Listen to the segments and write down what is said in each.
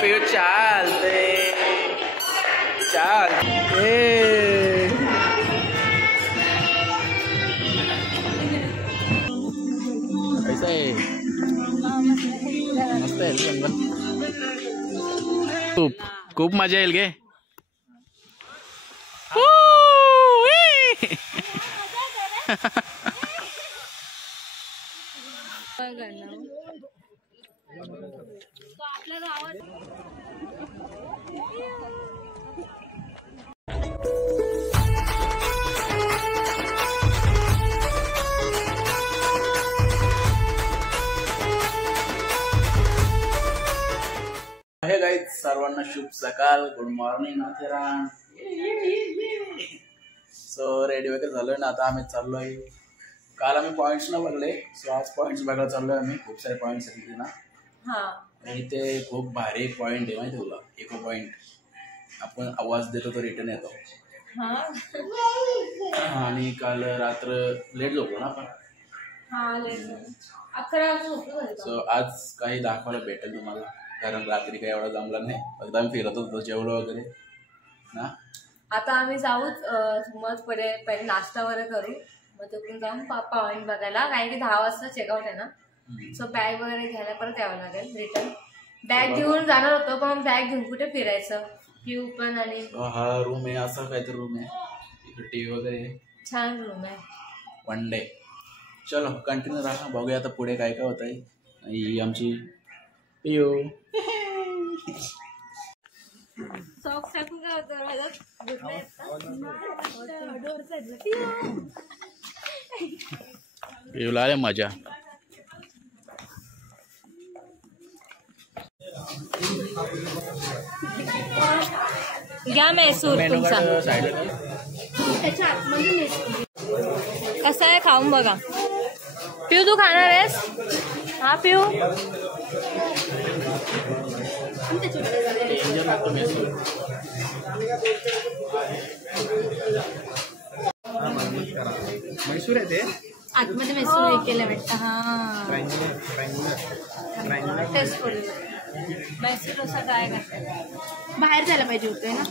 पिऊ चालते चालते कैसा आहे मस्त आहे खूप खूप मजा येईल गे हे गाईज सर्वांना शुभ सकाळ गुड मॉर्निंग नाथेरान सो रेडी वगैरे झालोय ना आता आम्ही चाललोय काल आम्ही पॉइंट्स ना बघले सो आज पॉइंट्स बघायला चाललोय आम्ही खूप सारे पॉइंट्स आहेत तिथे ना आणि ते खूप भारी एक पॉइंट आहे माहिती तुला इको पॉइंट आपण आवाज देतो तो रिटर्न येतो आणि काल रात्र लेट झोपलो ना आपण सो आज काही दाखवायला भेटेल तुम्हाला कारण रात्री काही एवढा जमला नाही फक्त आम्ही फिरत होतो जेवलो वगैरे ना आता आम्ही जाऊच मग पहिले नाश्ता वगैरे करू मग तिकडून जाऊन पॉइंट बघायला कारण की 10 वाजता चेकआउट आहे ना सो बॅग वगैरे घ्यायला परत यावं लागेल रिटर्न बॅग घेऊन जाणार होतो पण बॅग घेऊन कुठे फिरायचं पिऊ पण आणि हा रूम आहे असं काहीतरी रूम आहे इकडे टीव्ही वगैरे छान रूम आहे वन डे चलो कंटिन्यू राहा बघूया आता पुढे काय काय होत आहे ही आमची पिऊ सॉक्स टाकून काय होतं पिऊला आले मजा घ्या मैसूर तुमचा कसं आहे खाऊन बघा पिऊ तू खाणार आहेस हा पिऊ मैसूर आहे ते आतमध्ये मैसूर केलं वाटतं हा टेस्ट करू मैसूर डोसा ट्राय करते बाहेर जायला पाहिजे होते ना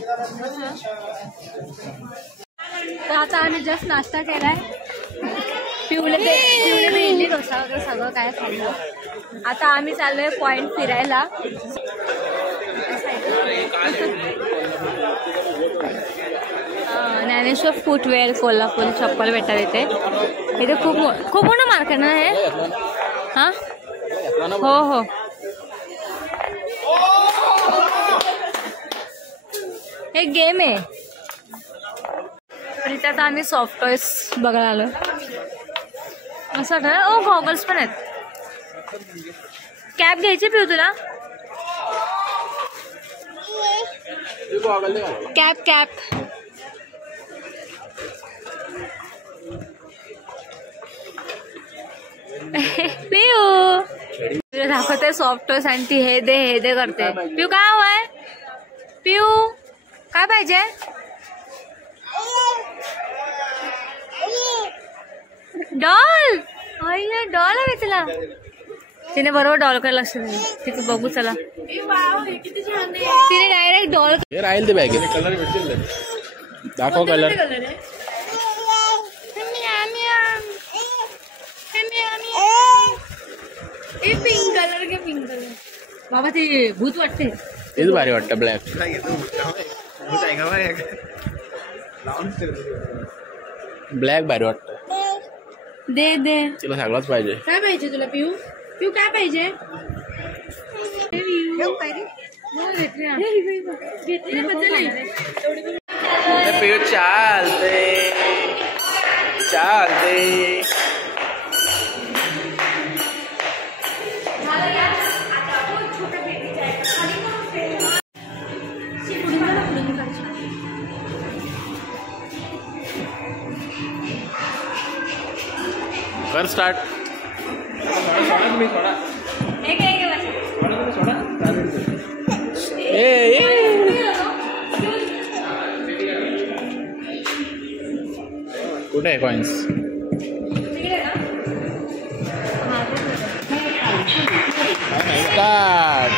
तर आता आम्ही जस्ट नाश्ता केलाय पिवले इडली डोसा वगैरे सगळं काय खाल्लं आता आम्ही चाललोय पॉइंट फिरायला ज्ञानेश्वर फुटवेअर कोल्हापूर चप्पल भेटतात इथे खूप मोठं मार्केट ना हे हा हो हो एक गेम आहे पण इथे आता आम्ही सॉफ्ट टॉयज बघायला आलो असं ना ओ गॉगल्स पण आहेत कॅप घ्यायची पिऊ तुला कॅप कॅप पिऊ दाखवते सॉफ्ट टॉयज आणि ती हे दे करते पिऊ काय हवंय पिऊ काय पाहिजे डॉल डॉल हवी तुला तिने बरोबर डॉल कडे लक्ष दिलं तिथे बघू चला तिने डायरेक्ट डॉल राहील ते बॅग कलर भेटतील दाखव कलर पिंक कलर के पिंक कलर बाबा ते भूत वाटते तेच भारी वाटतं ब्लॅक ब्लॅक भारी वाटतं दे तिला सगळंच पाहिजे काय पाहिजे तुला पिऊ पिऊ काय पाहिजे पिऊ चालते चालते कर स्टार्ट कुठे आहे कॉइन्स स्टार्ट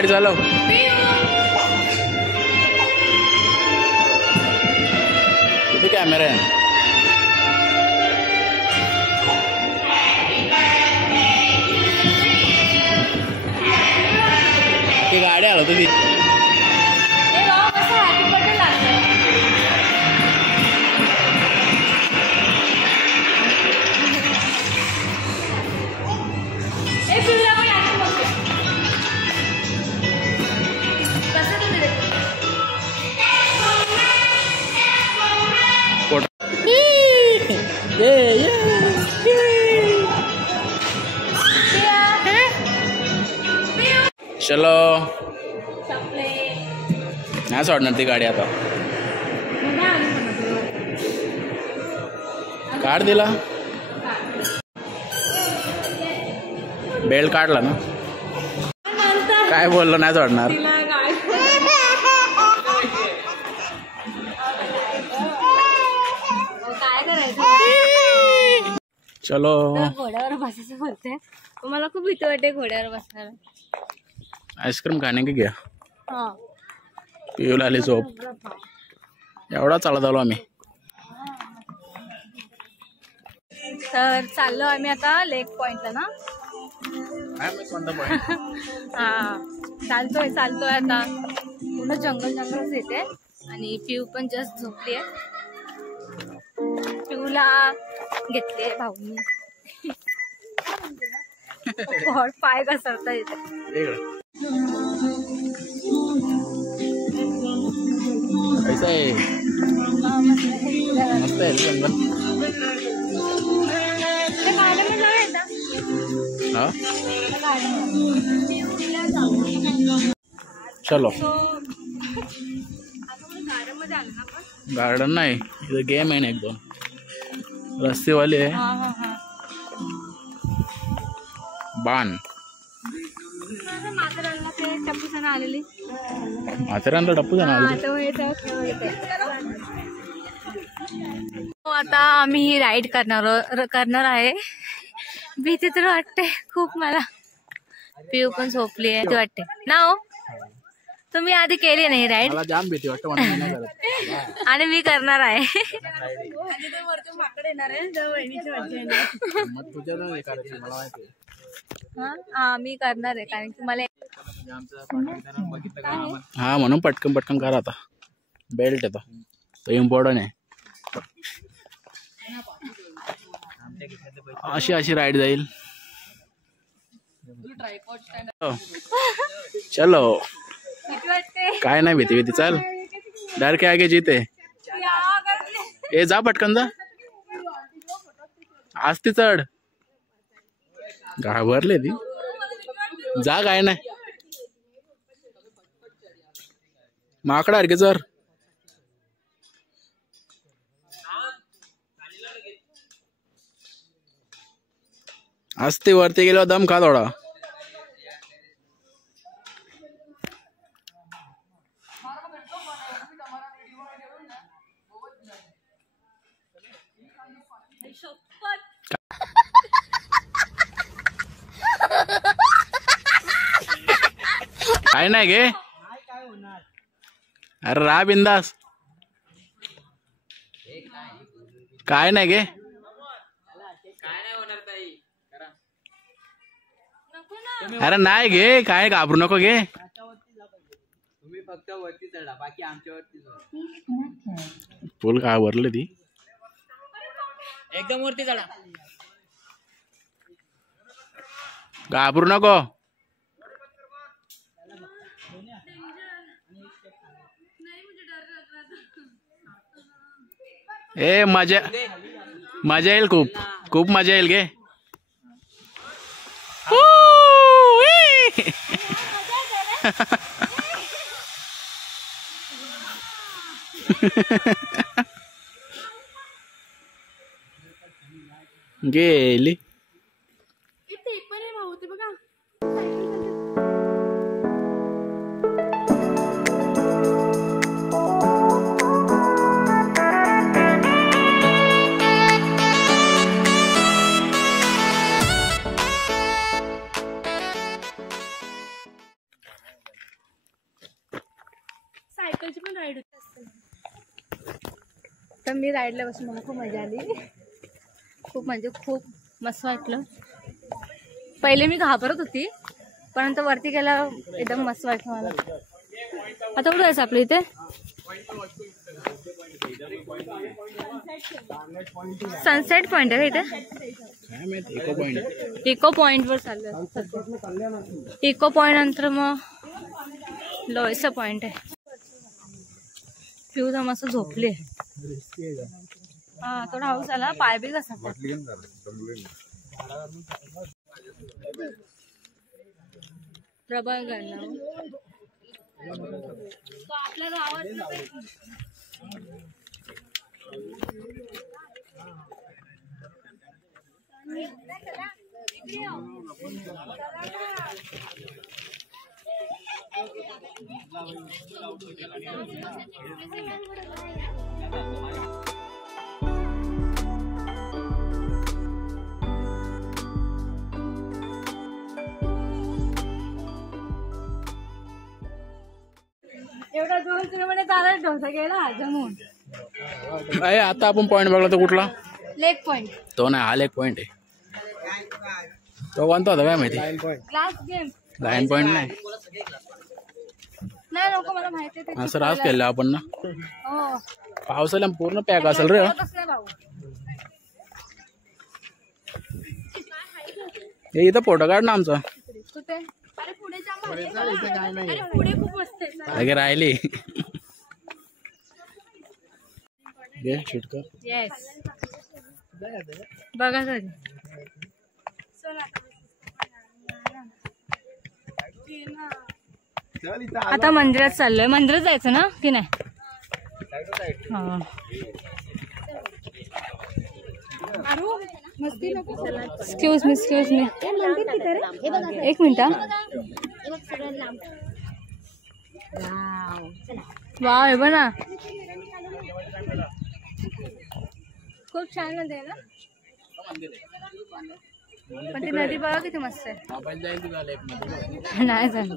गाडी चालव. किती कॅमेरा आहे. ती गाडी आलो तुम्ही. चलो नाही सोडणार ती गाडी आता. काढ दिला. बेल्ट काढला ना. काय बोललो नाही सोडणार. चलो घोड्यावर बसायचं बोलते. मला खूप भीती वाटते घोड्यावर बसायला. आईस्क्रीम खाणे की घ्या. पिऊला आली झोप. एवढा चालत आलो आम्ही. तर चाललो आम्ही आता लेक पॉइंटला ना. हा चालतोय आता. पूर्ण जंगलच येते आणि पिऊ पण जस्ट झोपली आहे. पिऊला घेतले भाऊनी. पाय घसरता येते. कैसा आहे. मस्त आहे जंगल. चलो. गार्डन नाही इथं गेम आहे ना. एकदम रस्तेवाले आहे. बाण माथेरानला टप्पू जाणार. आता आम्ही राईड करणार आहे. भीती तर वाटते खूप मला. पिऊ पण झोपली आहे वाटते ना. हो तुम्ही आधी केली नाही राईड. मला जाम भीती वाटते आणि मी करणार आहे. हा मी करणार आहे कारण की मला. हा म्हणून पटकन करा आता. बेल्ट येतो तो इम्पॉर्टंट आहे. अशी राईड जाईल. चलो काय नाही भीती चल. डर के आगे जीते. ए जा पटकन जा. आज ती चढ. घाबरले ती. जा काय नाही. माकडा सारखे सर. असते वरती गेलो दम खा थोडा. काय नाही गे. अरे रा बिंदास. काय नाही गे. अरे नाही घे. काय घाबरू नको घे. तुम्ही फक्त वरती चढा बाकी आमच्या वरती. फुल घाबरले ती. एकदम वरती चढा. घाबरू नको. ए मजा येईल. खूप मजा येईल गे. गेली. आता मी राईडला बसून मला खूप मजा आली. खूप म्हणजे खूप मस्त वाटलं. पहिले मी घाबरत होती पण नंतर वरती गेला एकदम मस्त वाटलं मला. आता कुठं जायचं आपल्या इथे? सनसेट पॉइंट आहे इथे. इको पॉइंट वर चाललं. इको पॉइंट नंतर मग लोयसा पॉइंट आहे. पिऊ मस्त झोपली. हा थोडा हाऊस आला. पाय बी कसा प्रबळ गणना तो आपल्या गावात एवढा दोन किलोमीटर चालत डोसा गेला जमून. आता आपण पॉइंट बघला तो कुठला? Leg point. तो नाही, हा लेग पॉइंट आहे. तो कोणता होता काय माहिती? Last game. लायन पॉइंट नाही नको मला माहिती आहे. असं रास केलं आपण ना. हो पावसाला पूर्ण पॅक असेल रे. हे इथं फोटो काढ ना आमचा. कुठे? अरे पुढे पुढे खूप मस्त आहे. राहिली शूट कर. येस बघा तरी. आता मंदिरात चाललोय. मंदिरात जायचं ना की नाही? हा एक्सक्यूज मी एक मिनिट. वाव हे बघ ना खूप छान नदी आहे ना. पण ती नदी बघा किती मस्त आहे. नाही झालं.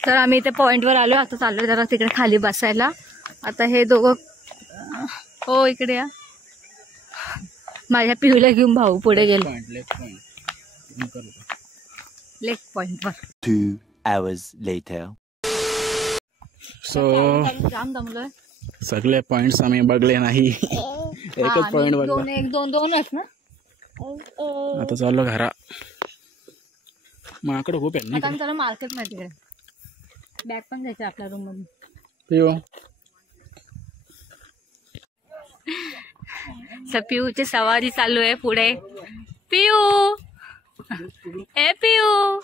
तर आम्ही इथे पॉइंटवर आलो. आता चाललोय जरा तिकडे खाली बसायला. आता हे दोघं हो इकडे या. माझ्या पिऊला घेऊन भाऊ पुढे गेले लेग पॉइंट वर. 2 hours later. सो जाम दमलोय. सगळे पॉइंट्स आम्ही बघले नाही. एकच पॉइंट बघला. दोनच ना. आता चाललो घरा. माकडं खूप आहे ना. चला मार्केट मध्ये बॅग पण द्यायचं आपल्या रूम मध्ये. पिऊची सवारी चालू आहे पुढे. पिऊ ए पिऊ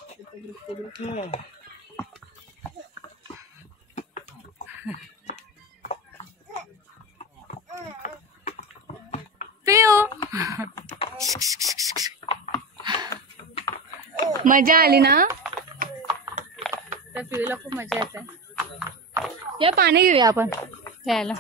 पिऊ मजा आली ना. तर पिऊला खूप मजा येते. या पाणी घेऊया आपण प्यायला.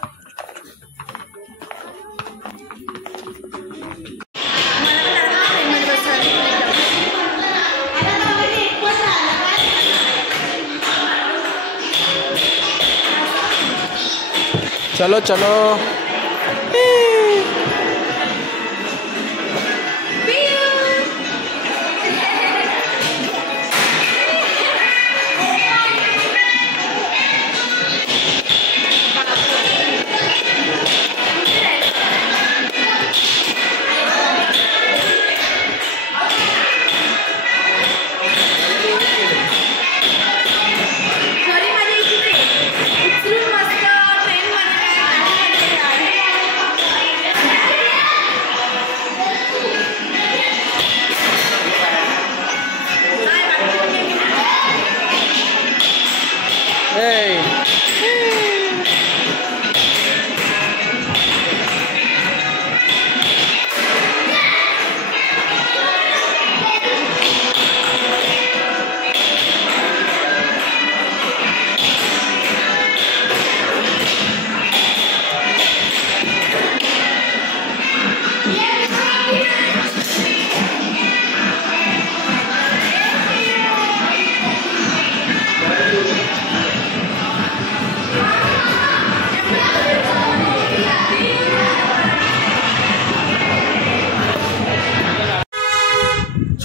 चलो चलो.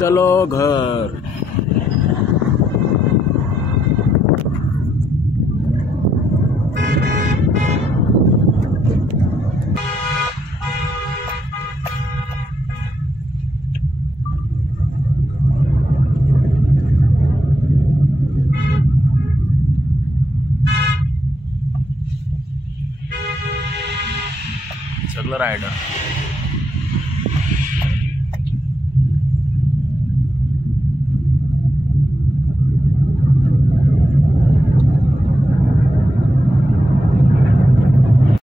चलो घर. सगळं रायडर